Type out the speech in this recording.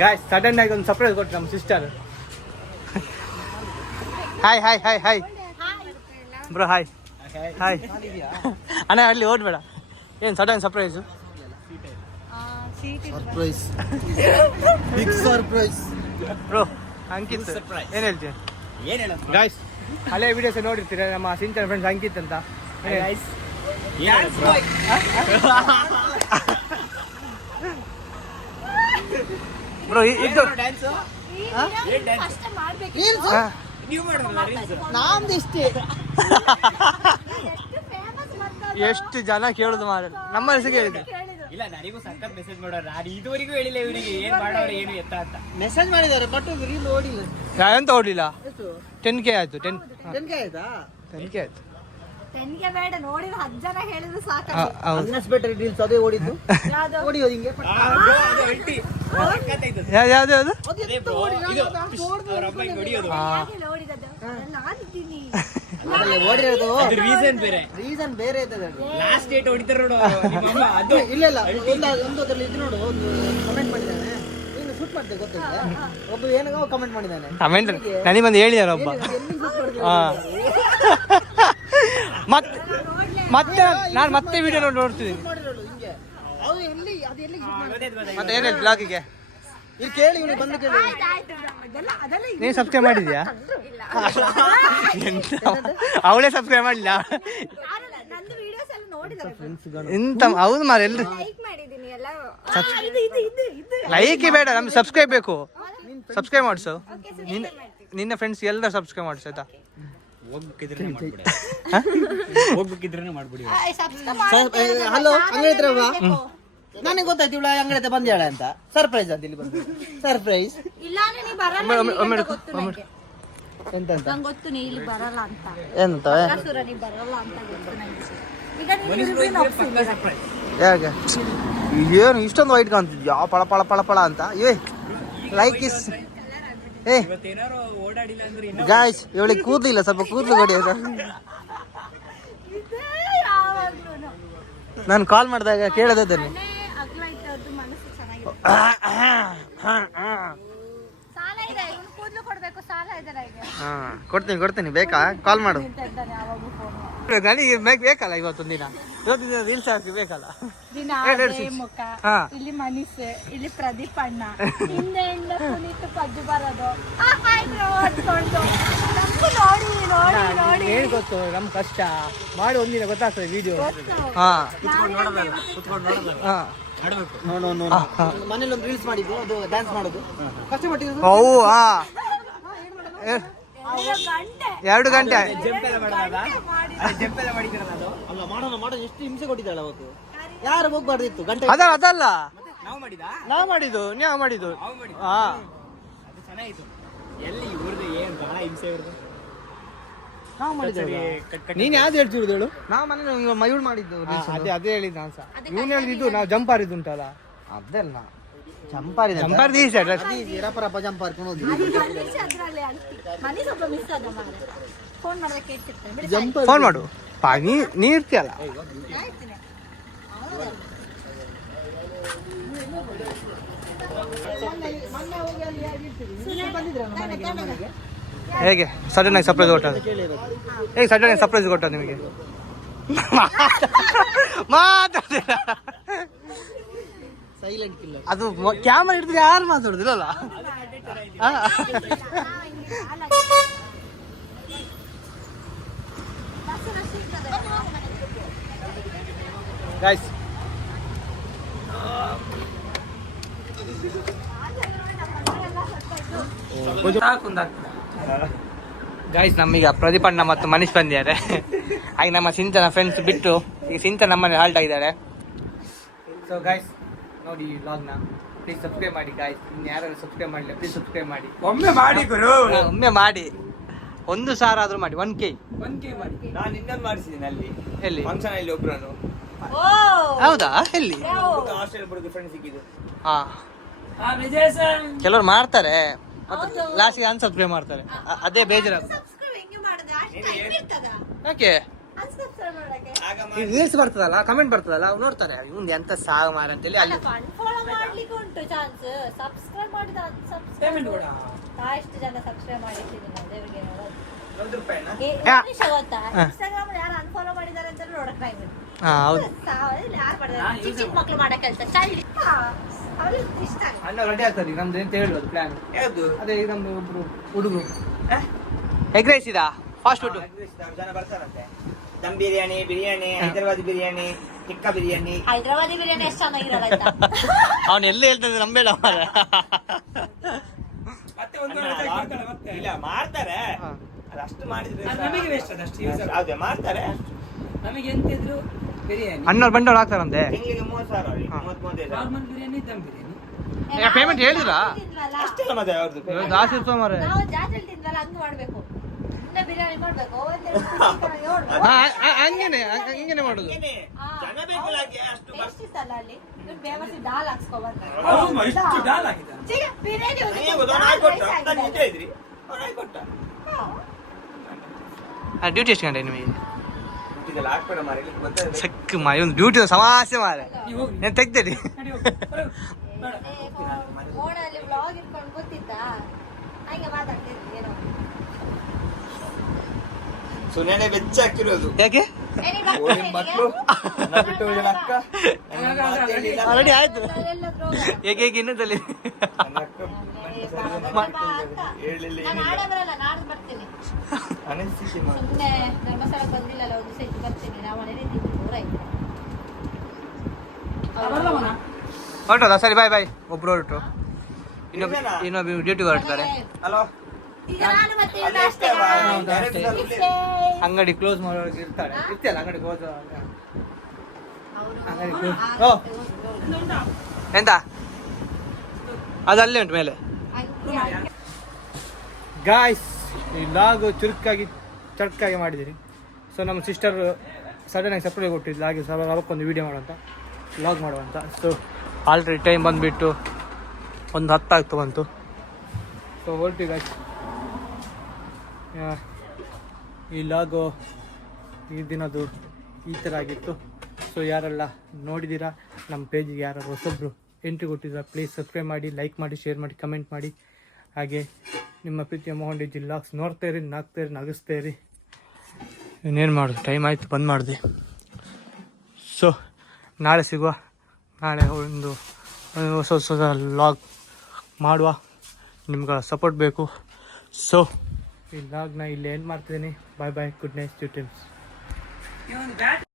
Guys sudden ಆಗಿ ಒಂದು surprise ಕೊಟ್ಟು ನಮ್ಮ sister. Hi hi hi hi bro hi hi. ಅಣ್ಣ ಅಲ್ಲಿ ಓಡ್ಬೇಡ. ಏನು sudden surprise? Surprise, big surprise bro. Ankit ಏನು ಹೇಳ್ತೀಯ? ಗಾಯ್ಸ್ ಹಳೆ ವಿಡಿಯೋಸ್ ನೋಡಿರ್ತೀರ, ನಮ್ಮ ಸಿಂಚನ ಫ್ರೆಂಡ್ಸ್ ಅಂಕಿತ್ ಅಂತ. ಬ್ರೋ ಇದು ಎಷ್ಟು ಜನ ಕೇಳುದು ಮಾಡ ನಮ್ಮ ಹೆಸರು ಕೇಳಿದ್ರು. ಇಲ್ಲ ನನಗೂ ಸಖತ್ ಮೆಸೇಜ್ ಮಾಡೋರು, ನಾನು ಇದುವರೆಗೂ ಹೇಳಿಲ್ಲ ಇವರಿಗೆ ಏನ್ ಮಾಡೋರು ಏನು ಎತ್ತ ಅಂತ. ಮೆಸೇಜ್ ಮಾಡಿದ್ದಾರೆ ಬಟ್ ರೀಲ್ ಓಡಿಲ್ಲ. ಎಂತ ಓಡಿಲ್ಲ. 10K ಆಯ್ತು. 10K ಆಯ್ತಾ? 10K ಆಯ್ತು. 10K ಬೇಡ, ನೋಡಿದ 10 ಜನ ಹೇಳಿದ್ರು ಸಾಕು. ಅನ್ಎಕ್ಸ್ಪೆಕ್ಟೆಡ್ ರೀಲ್ಸ್ ಅದೇ ಓಡಿದ್ದು. ಓಡಿಯೋದು ಹಿಂಗೆ ಯಾವ್ದು ಯಾವ್ದು ಓಡಿರೋದು ರೀಸನ್ ಬೇರೆ, ರೀಸನ್ ಬೇರೆ ಇರ್ತದೆ. ಲಾಸ್ಟ್ ಡೇಟ್ ಹೊಡಿತಾರೆ ನೋಡು. ಅದು ಇಲ್ಲ ಇಲ್ಲ, ಒಂದು ಅದ್ರಲ್ಲಿ ಇದು ನೋಡು, ಒಂದು ಕಮೆಂಟ್ ಮಾಡಿದ್ದಾನೆ, ನೀನು ಶೂಟ್ ಮಾಡ್ತೇವೆ ಗೊತ್ತಿಲ್ಲ, ಒಬ್ಬ ಏನೋ ಕಮೆಂಟ್ ಮಾಡಿದ್ದಾನೆ. ಕಮೆಂಟ್ ನನಗೆ ಬಂದು ಹೇಳಿದಾರ ಒಬ್ಬ. ಮತ್ತೆ ನಾನು ಮತ್ತೆ ವಿಡಿಯೋ ನೋಡ್ತಿದ್ದೀನಿ. ಮತ್ತೆ ಏನಿಲ್ಲ ಬ್ಲಾಗಿಗೆ ಇಲ್ಲಿ ಕೇಳಿ, ಇವನಿಗೆ ಬಂದು ಕೇಳಿ. ನೀನು ಸಬ್ಸ್ಕ್ರೈಬ್ ಮಾಡಿದ್ಯಾ? ಅವಳೇ ಸಬ್ಸ್ಕ್ರೈಬ್ ಮಾಡಲಿಲ್ಲ ಎಂತ. ಹೌದು ಮಾರ, ಎಲ್ರು ಲೈಕ್ ಬೇಡ, ನಮ್ಗೆ ಸಬ್ಸ್ಕ್ರೈಬ್ ಬೇಕು. ಸಬ್ಸ್ಕ್ರೈಬ್ ಮಾಡಿಸು. ನಿನ್ನ ಫ್ರೆಂಡ್ಸ್ ಎಲ್ಲರೂ ಸಬ್ಸ್ಕ್ರೈಬ್ ಮಾಡಿಸು ಆಯ್ತಾ? ಹೋಗ್ಬೇಕಿದ್ರೆ ಮಾಡ್ಬಿಡಿ. ಹಲೋ, ಅಂಗಡಿ ನನಗೆ ಗೊತ್ತಾಯ್ತು ಇವಳ ಅಂಗಡಿ ಬಂದ್ಯಾಳೆ ಅಂತ. ಸರ್ಪ್ರೈಸ್ ಅಂತ ಇಲ್ಲಿ ಬಂದು ಸರ್ಪ್ರೈಸ್. ಎಂತ ಗೊತ್ತು ನೀ ಇಲ್ಲಿ ಬರಲ್ಲ ಅಂತ. ಎಂತ ನೀ ಬರಲ್ಲ ಅಂತ ಯಾಕೆ ಏನು ಇಷ್ಟೊಂದು ವೈಟ್ ಕಾಣ್ತಿದ್ಯಾ? ಪಳ ಪಳ ಪಳ ಪಳ ಅಂತ. ಏ ಲೈಕ್ ಇಸ್ ಏ ಗಾಯ್ಸ್, ಇವಳಿಗೆ ಕೂದಲಿಲ್ಲ, ಸ್ವಲ್ಪ ಕೂದಲು ಕೊಡಿ. ನಾನು ಕಾಲ್ ಮಾಡಿದಾಗ ಕೇಳೋದನ್ನು. ಕೊಡ್ತೀನಿ ಬೇಕಾ? ಕಾಲ್ ಮಾಡು. ನನಗೆ ಬೇಕಲ್ಲ ಇವತ್ತೊಂದು ದಿನ ರೀಲ್ಸ್ ಹಾಕಿ ಬೇಕಲ್ಲ. ಇಲ್ಲಿ ಮನೀಶ್, ಇಲ್ಲಿ ಪ್ರದೀಪ್ ಅಣ್ಣ, ಹಿಂದೆ ಪುನೀತ್ ಪದ್ದು ಬರೋದು ಏನ್ ಗೊತ್ತು ನಮ್ ಕಷ್ಟ ಮಾಡಿ ಒಂದಿನ ಗೊತ್ತಾಗ್ತದೆ ವಿಡಿಯೋ. ಮನೇಲಿ ಒಂದು ರೀಲ್ಸ್ ಮಾಡಿದ್ವಿ, ಅದು ಡ್ಯಾನ್ಸ್ ಮಾಡೋದು ಕಷ್ಟಪಟ್ಟಿದ್ದು. 2 ಗಂಟೆ ಅಲ್ಲ, ಮಾಡೋಣ ಎಷ್ಟು ಹಿಂಸೆ ಕೊಟ್ಟಿದ್ದಾಳೆ ಅವತ್ತು. ಯಾರು ಹೋಗ್ಬಾರ್ದಿತ್ತು ಗಂಟೆ. ಅದಲ್ಲ ನಾವು ಮಾಡಿದ್ದು, ನೀವು ಮಾಡಿದ್ದು. ಚೆನ್ನಾಗಿತ್ತು. ಎಲ್ಲಿ ಇವ್ರದ್ದು ಏನ್ ಬಹಳ ಹಿಂಸೆ ಇವ್ರದ್ದು. ನಾವು ಮಾಡಿದ್ದೇವೆ. ನೀನ್ ಯಾವ್ದು ಹೇಳ್ತಿರೋದು ಹೇಳು? ನಾವು ಮನೆ ಮಯೂರ್ ಮಾಡಿದ್ದು. ಅದೇ ಹೇಳಿದ್ ನಾನು ಸಹ. ಇವ್ನು ಹೇಳಿದ್ದು ನಾವು ಜಂಪಾರಿದ್ದು ಉಂಟಲ್ಲ, ಅದೆಲ್ಲ ಜಂಪಾರಿ ರಪ ಜಂಪ್ ಹಾರ್ಕೊಂಡು ಹೋದ್ವಿ. ಫೋನ್ ಮಾಡು. ನೀ ಇರ್ತೀಯಲ್ಲ. ಹೇಗೆ ಸಡನ್ ಆಗಿ ಸರ್ಪ್ರೈಸ್ ಕೊಟ್ಟದ್ದು? ಹೇಗೆ ಸಡನ್ ಆಗಿ ಸರ್ಪ್ರೈಸ್ ಕೊಟ್ಟದ್ದು ನಿಮಗೆ? ಮಾತಾಡ್ತೀರ? Silent killer. ಅದು ಕ್ಯಾಮರಾ ಹಿಡಿದ್ರೆ ಯಾರು ಮಾತಾಡುದಿಲ್ಲ. ಗೈಸ್ ನಮ್ಮೀಗ ಪ್ರದೀಪಣ್ಣ ಮತ್ತು ಮನೀಶ್ ಬಂದಿದ್ದಾರೆ. ಹಾಗೆ ನಮ್ಮ ಸಿಂಚನ ಫ್ರೆಂಡ್ಸ್ ಬಿಟ್ಟು ಈಗ ಸಿಂಚನ ನಮ್ಮನೆ ಹಾಲ್ಟ್ ಆಗಿದ್ದಾರೆ. ಸೊ ಗೈಸ್ ನೋಡಿ ವ್ಲಾಗ್ನ ಪ್ಲೀಸ್ ಸಬ್ಸ್ಕ್ರೈಬ್ ಮಾಡಿ ಗೈಸ್. ಇನ್ನು ಯಾರು ಸಬ್ಸ್ಕ್ರೈಬ್ ಮಾಡಲಿಲ್ಲ ಪ್ಲೀಸ್ ಸಬ್ಸ್ಕ್ರೈಬ್ ಮಾಡಿ. ಒಮ್ಮೆ ಮಾಡಿ ಗುರು, ಒಮ್ಮೆ ಮಾಡಿ. 1,000 ಆದ್ರೂ ಮಾಡಿ. 1K ಮಾಡಿ. ನಾನು ಇನ್ನೊಂದು ಮಾಡಿಸಿದ್ದೀನಿ ಅಲ್ಲಿ. ಎಲ್ಲಿ? ಫಂಕ್ಷನ್ ಅಲ್ಲಿ ಒಬ್ರನ್ನು. ಹೌದಾ? ಎಲ್ಲಿ? ಹಾಸ್ಟೆಲ್ ಬರೋದು ಫ್ರೆಂಡ್ಸ್ ಸಿಕ್ಕಿದ್ದು. ಕೆಲವರು ಮಾಡ್ತಾರೆ ಮತ್ತೆ ಲಾಸ್ಟ್ಗೆ ಅನ್ಸಬ್ಸ್ಕ್ರೈಬ್ ಮಾಡ್ತಾರೆ. ಅದೇ ಬೇಜಾರ. ಯಾಕೆ ಅನ್ಸಬ್ಸ್ಕ್ರೈಬ್ ಮಾಡಕ್ಕೆ ಈ ರೀಲ್ಸ್ ಬರ್ತದಲ್ಲ ಕಮೆಂಟ್ ಬರ್ತದಲ್ಲ ಅವ್ರು ನೋಡ್ತಾರೆ ಇವ್ನು ಎಂತ ಸಾವು ಮಾರ ಅಂತೇಳಿ ಅಲ್ಲಿ ಅನ್ಫಾಲೋ ಮಾಡ್ಲಿಕ್ಕೆ ಉಂಟು ಚಾನ್ಸ್. ಸಬ್ಸ್ಕ್ರೈಬ್ ಮಾಡಿದ ಸಬ್ಸ್ಕ್ರೈಬ್ ಎಷ್ಟು ಜನ ಸಬ್ಸ್ಕ್ರೈಬ್ ಮಾಡಿರ್ತೀವಿ ನಾವು ದೇವರಿಗೆ ನೋಡೋದು. ಗೊತ್ತಾ ಇನ್ಸ್ಟಾಗ್ರಾಮ್ ಯಾರು ಅನ್ಫಾಲೋ ಮಾಡಿದಾರೆ ಅಂತ ನೋಡಕ್ ಟೈಮ್ ಹೌದು ಯಾರು ಮಾಡಿದಾರೆ ಚಿಕ್ಕ ಚಿಕ್ಕ ಮಕ್ಳು ಮಾಡೋ ಕೆಲಸ ಚೈಲ್ಡ್ ಅವ್ರಿಗೆ ಇಷ್ಟ ಆಗುತ್ತೆ. ಅಣ್ಣ ರೆಡಿ ಆಗ್ತದೆ ಈಗ ನಮ್ದು ಎಂತ ಹೇಳ್ಬೋದು ಪ್ಲಾನ್ ಯಾವ್ದು ಅದೇ ಈಗ ನಮ್ದು ಒಬ್ರು ಹುಡುಗರು ಎಗ್ ರೈಸ್ ಇದಾ ಫಾಸ್ಟ್ ಫುಡ್ ಜನ ಬರ್ತಾರಂತೆ. ದಮ್ ಬಿರಿಯಾನಿ, ಬಿರಿಯಾನಿ, ಹೈದರಾಬಾದಿ ಬಿರಿಯಾನಿ, ಟಿಕ್ಕ ಬಿರಿಯಾನಿ. ಹೈದರಾಬಾದಿ ಬಿರಿಯಾನಿ ಎಷ್ಟು ಚೆನ್ನಾಗಿರಲ್ಲ ಆಯ್ತಾ? ಅವ್ನು ಎಲ್ಲ ಹೇಳ್ತಾನೆ ನಂಬೇಡ ಮಾರ ಇಲ್ಲ ಮಾಡ್ತಾರೆ, ಅದಷ್ಟು ಮಾಡಿದ್ರೆ ನಮಗೆ ವೇಸ್ಟ್ ಅದಷ್ಟು ಯೂಸ್ ಹೌದು ಮಾಡ್ತಾರೆ. ನಮಗೆ ಎಂತಿದ್ರು ಬಿರಿಯಾನಿ ಅಣ್ಣವ್ರು ಬಂಡವಾಳ ಹಾಕ್ತಾರಂತೆ ತಿಂಗಳಿಗೆ 30,000 35,000 ನಾರ್ಮಲ್ ಬಿರಿಯಾನಿ ದಮ್ ಬಿರಿಯಾನಿ ಪೇಮೆಂಟ್ ಹೇಳಿದ್ರಾ ತಿಂದ್ವಲ್ಲ? ಅಷ್ಟೇ ಮತ್ತೆ ಅವ್ರದ್ದು ಜಾಸ್ತಿ ಇರ್ತದೆ ಮಾರ್ರೆ. ನಾವು ಜಾತ್ರೆ ತಿಂದ್ವಲ್ಲ ಹಂಗೆ ಮಾಡ್ಬೇಕು. ಇನ್ನ ಬಿರಿಯಾನಿ ಮಾಡ್ಬೇಕು ಹಂಗೇನೆ ಮಾಡುದು ಜನ ಬೇಕಾಗಿ ಅಷ್ಟು ಟೇಸ್ಟ್ ಇತ್ತಲ್ಲ ಅಲ್ಲಿ. ಇವ್ನು ಬೇವಸಿ ದಾಲ್ ಹಾಕ್ಸ್ಕೊಬಾರ್ದು. ಇಷ್ಟು ಡಾಲ್ ಆಗಿದೆ ಬಿರಿಯಾನಿ ಒಂದು ನನಗೆ ದಾಲ್ ಗೊತ್ತು, ಕೊಟ್ಟ rice ನಾನು ಆಗಿದೆ. ನಿಜ ಇದ್ರಿ ಅವ್ರು ಕೊಟ್ಟ ಡ್ಯೂಟಿ ಎಷ್ಟು ಗಂಟೆ ನಿಮಗೆ ಇದೆಲ್ಲ ಹಾಕ್ಬೇಡ ಮಾರಿ ಗೊತ್ತಾದ್ರೆ ಸಕ್ ಮಾ ಒಂದು ಡ್ಯೂಟಿ ಸಮಸ್ಯೆ ಮಾರೆ ನೀವು ಹೋಗಿ ನಾನು ತೆಗ್ದೇಳಿ ನಡಿ ಹೋಗು. ಬರು. ಬೇಡ. ಫೋನಲ್ಲಿ ವ್ಲಾಗ್ ಇಟ್ಕೊಂಡು ಗೊತ್ತಿತ್ತಾ ಹಂಗೆ ಮಾತಾಡ್ತಿದ್ವಿ ಏನೋ. ಸುನೇನೆ ಬೆಚ್ಚ ಹಾಕಿರೋದು ಯಾಕೆ ಏನಿಲ್ಲ, ಓಡಿ ಮಕ್ಕಳು ನನ್ನ ಬಿಟ್ಟು ಹೋಗಿಲ್ಲ ಅಕ್ಕ ನನ್ನ ಮಾತು ಹೇಳಿಲ್ಲ. ಆಲ್ರೆಡಿ ಆಯ್ತು ಎಲ್ಲಾದ್ರೂ ಹೋಗಲ್ಲ. ಹೇಗೆ ಇನ್ನದಲ್ಲಿ ನನ್ನ ಅಕ್ಕ ಮಂಡೆ ಸರಿ ನನ್ನ ಬಿಟ್ಟು ಹೋಗಿಲ್ಲ. ಹೇಳಿಲ್ಲ ನಾನು ಏನಿಲ್ಲ ನಾಳೆ ಬರಲ್ಲ, ನಾಡ್ದು ಬರ್ತೀನಿ. ಅನಿಸಿಕೆ ಮಾಡಿ ಸುಮ್ಮನೆ ಧರ್ಮಸ್ಥಳಕ್ಕೆ ಬಂದಿಲ್ಲಲ್ಲ, ಒಂದು ದಿವಸ ಇದ್ದು ಬರ್ತೀನಿ. ನಾವು ಮನೇಲಿ ಇದ್ದೀವಿ, ದೂರ ಇದ್ದೀನಿ. ಬರಲ್ಲವನ? ಹೊರಟೋದ ಸರಿ ಬಾಯ್ ಬಾಯ್ ಒಬ್ರು ಹೊರಟು ಇನ್ನೊಬ್ಬ ಡ್ಯೂಟಿಗೆ ಹೊರಡ್ತಾರೆ ಹಲೋ ಈಗ ನಾನು ಮತ್ತೆ ಇವನು ಅಷ್ಟೇ. ಹೌದು, ಅಷ್ಟೇ. ಇಷ್ಟೇ. ಅಂಗಡಿ ಕ್ಲೋಸ್ ಮಾಡೋರಿಗೆ ಇರ್ತಾರೆ ಇರ್ತಿಯಲ್ಲ ಅಂಗಡಿ ಕ್ಲೋಸ್ ಅವ್ರು ಅಂಗಡಿ ಆ, ಕ್ಲೋಸ್ ಓ ಎಂತ ಅದು ಅಲ್ಲೇ ಉಂಟು ಮೇಲೆ ಹಂಗೆ ಗಾಯ್ಸ್ ಈ ಲಾಗು ಚುರುಕಾಗಿ ಮಾಡಿದ್ದೀರಿ. ಸೊ ನಮ್ಮ ಸಿಸ್ಟರ್ ಸಡನ್ನಾಗಿ ಸಪ್ಲೈ ಕೊಟ್ಟಿದ್ದು ಹಾಗೆ ಅವಕ್ಕೊಂದು ವೀಡಿಯೋ ಮಾಡುವಂತ ಲಾಗ್ ಮಾಡುವಂತ. ಸೊ ಆಲ್ರೆಡಿ ಟೈಮ್ ಬಂದುಬಿಟ್ಟು ಒಂದು 10 ಆಗ್ತು ಬಂತು. ಸೊ ಹೊರಟಿ ಗಾಯ್ಸ್ ಈ ಲಾಗು ಈ ದಿನದ್ದು ಈ ಥರ ಆಗಿತ್ತು. ಸೊ ಯಾರೆಲ್ಲ ನೋಡಿದ್ದೀರಾ ನಮ್ಮ ಪೇಜಿಗೆ ಯಾರು ಹೊಸೊಬ್ಬರು ಎಂಟ್ರಿ ಕೊಟ್ಟಿದ್ದೀರಾ ಪ್ಲೀಸ್ ಸಬ್ಸ್ಕ್ರೈಬ್ ಮಾಡಿ, ಲೈಕ್ ಮಾಡಿ, ಶೇರ್ ಮಾಡಿ, ಕಮೆಂಟ್ ಮಾಡಿ. ಹಾಗೆ ನಿಮ್ಮ ಪ್ರೀತಿಯ ಮೋಹನ್ ಡಿ ಲಾಗ್ಸ್ ನೋಡ್ತಾಯಿರಿ, ನಗಿಸ್ತಾಯಿರಿ. ಇನ್ನೇನು ಮಾಡೋದು, ಟೈಮ್ ಆಯಿತು, ಬಂದ್ ಮಾಡಿದೆ. ಸೊ ನಾಳೆ ಸಿಗುವ, ನಾಳೆ ಒಂದು ಹೊಸ ಲಾಗ್ ಮಾಡುವ, ನಿಮ್ಗೆ ಸಪೋರ್ಟ್ ಬೇಕು. ಸೊ ಈ ಲಾಗ್ನ ಇಲ್ಲಿ ಎಂಡ್ ಮಾಡ್ತಿದ್ದೀನಿ. ಬಾಯ್ ಬಾಯ್, ಗುಡ್ ನೈಟ್, ಸ್ಟೂಡೆಂಟ್ಸ್. ಇವನು ಬ್ಯಾಟ್